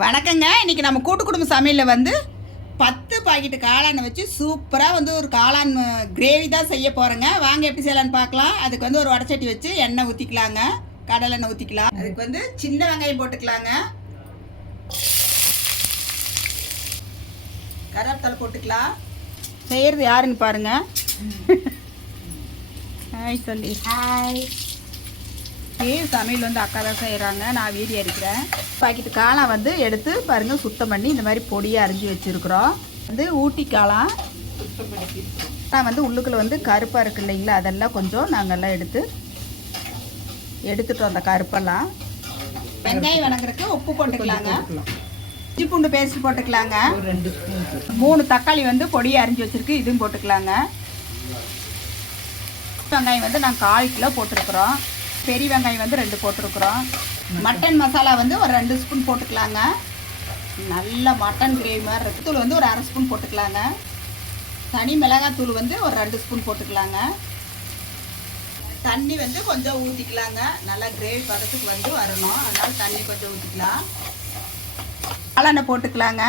வணக்கங்க. இன்றைக்கி நம்ம கூட்டு குடும்ப சமையலில் வந்து 10 பாக்கெட்டு காளானை வச்சு சூப்பராக வந்து ஒரு காளான் கிரேவி தான் செய்ய போகிறேங்க. வாங்க எப்படி செய்யலான்னு பார்க்கலாம். அதுக்கு வந்து ஒரு வடச்சட்டி வச்சு எண்ணெய் ஊற்றிக்கலாங்க, கடலை எண்ணெய் ஊற்றிக்கலாம். அதுக்கு வந்து சின்ன வெங்காயம் போட்டுக்கலாங்க, கருவேப்பிலை போட்டுக்கலாம். செய்கிறது யாருன்னு பாருங்கள். ஹாய் சொல்லி ஹாய். சமையல் வந்து அக்கா தான் செய்கிறாங்க, நான் வீடியோ எடுக்கிறேன். பாக்கெட்டு காளான் வந்து எடுத்து பாருங்கள், சுத்தம் பண்ணி இந்த மாதிரி பொடியாக அரிஞ்சு வச்சுருக்குறோம். வந்து ஊட்டி காளான் நான் வந்து உள்ளுக்குள்ளே வந்து கருப்பாக இருக்குது இல்லைங்களா, அதெல்லாம் கொஞ்சம் நாங்கள்லாம் எடுத்துட்டோம் அந்த கருப்பெல்லாம். வெங்காயம் வணங்குறதுக்கு உப்பு போட்டுக்கலாங்க, இஞ்சி பூண்டு பேஸ்ட் போட்டுக்கலாங்க, 3 தக்காளி வந்து பொடியாக அரிஞ்சு வச்சுருக்கு, இதுவும் போட்டுக்கலாங்க. வெங்காயம் வந்து நாங்கள் 1/4 கிலோ போட்டிருக்குறோம். பெரிய வெங்காயம் வந்து 2 போட்டிருக்குறோம். மட்டன் மசாலா வந்து ஒரு 2 ஸ்பூன் போட்டுக்கலாங்க. நல்ல மட்டன் கிரேவி மாதிரி இருக்குது. தூள் வந்து ஒரு 1/2 ஸ்பூன் போட்டுக்கலாங்க. தனி மிளகாய் தூள் வந்து ஒரு 2 ஸ்பூன் போட்டுக்கலாங்க. தண்ணி வந்து கொஞ்சம் ஊற்றிக்கலாங்க, நல்லா கிரேவி பதத்துக்கு வந்து வரணும், அதனால் தண்ணி கொஞ்சம் ஊற்றிக்கலாம். காளானை போட்டுக்கலாங்க.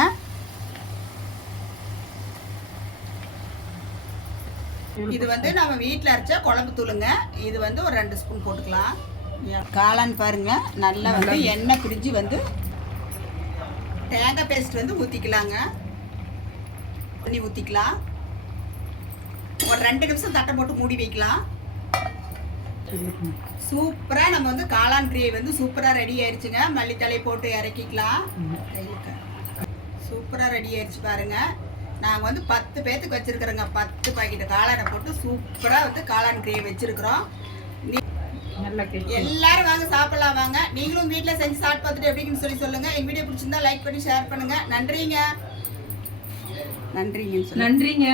இது வந்து நம்ம வீட்டில் அரைச்சா குழம்பு தூளுங்க, இது வந்து ஒரு 2 ஸ்பூன் போட்டுக்கலாம். காளான் பாருங்க நல்லா வந்து எண்ணெய் பிரிஞ்சு வந்து தேங்காய் பேஸ்ட் வந்து ஊற்றிக்கலாங்க, தண்ணி ஊற்றிக்கலாம். ஒரு 2 நிமிஷம் தட்டை போட்டு மூடி வைக்கலாம். சூப்பராக நம்ம வந்து காளான் கிரேவி வந்து சூப்பராக ரெடி ஆயிடுச்சுங்க. மல்லித்தலை போட்டு இறக்கிக்கலாம். சூப்பராக ரெடி ஆயிடுச்சு பாருங்க. நாங்கள் வந்து 10 பேர்த்துக்கு வச்சுருக்குறோங்க. 10 பாக்கெட்டு காளானை போட்டு சூப்பராக வந்து காளான் கிரேவி வச்சுருக்குறோம். எல்லாரும் வாங்க சாப்பிடலாம் வாங்க. நீங்களும் வீட்டில் செஞ்சு சாப்பிட்டு பார்த்துட்டு எப்படின்னு சொல்லி சொல்லுங்கள். எங்கள் வீடியோ பிடிச்சிருந்தா லைக் பண்ணி ஷேர் பண்ணுங்கள். நன்றிங்க. நன்றிங்க.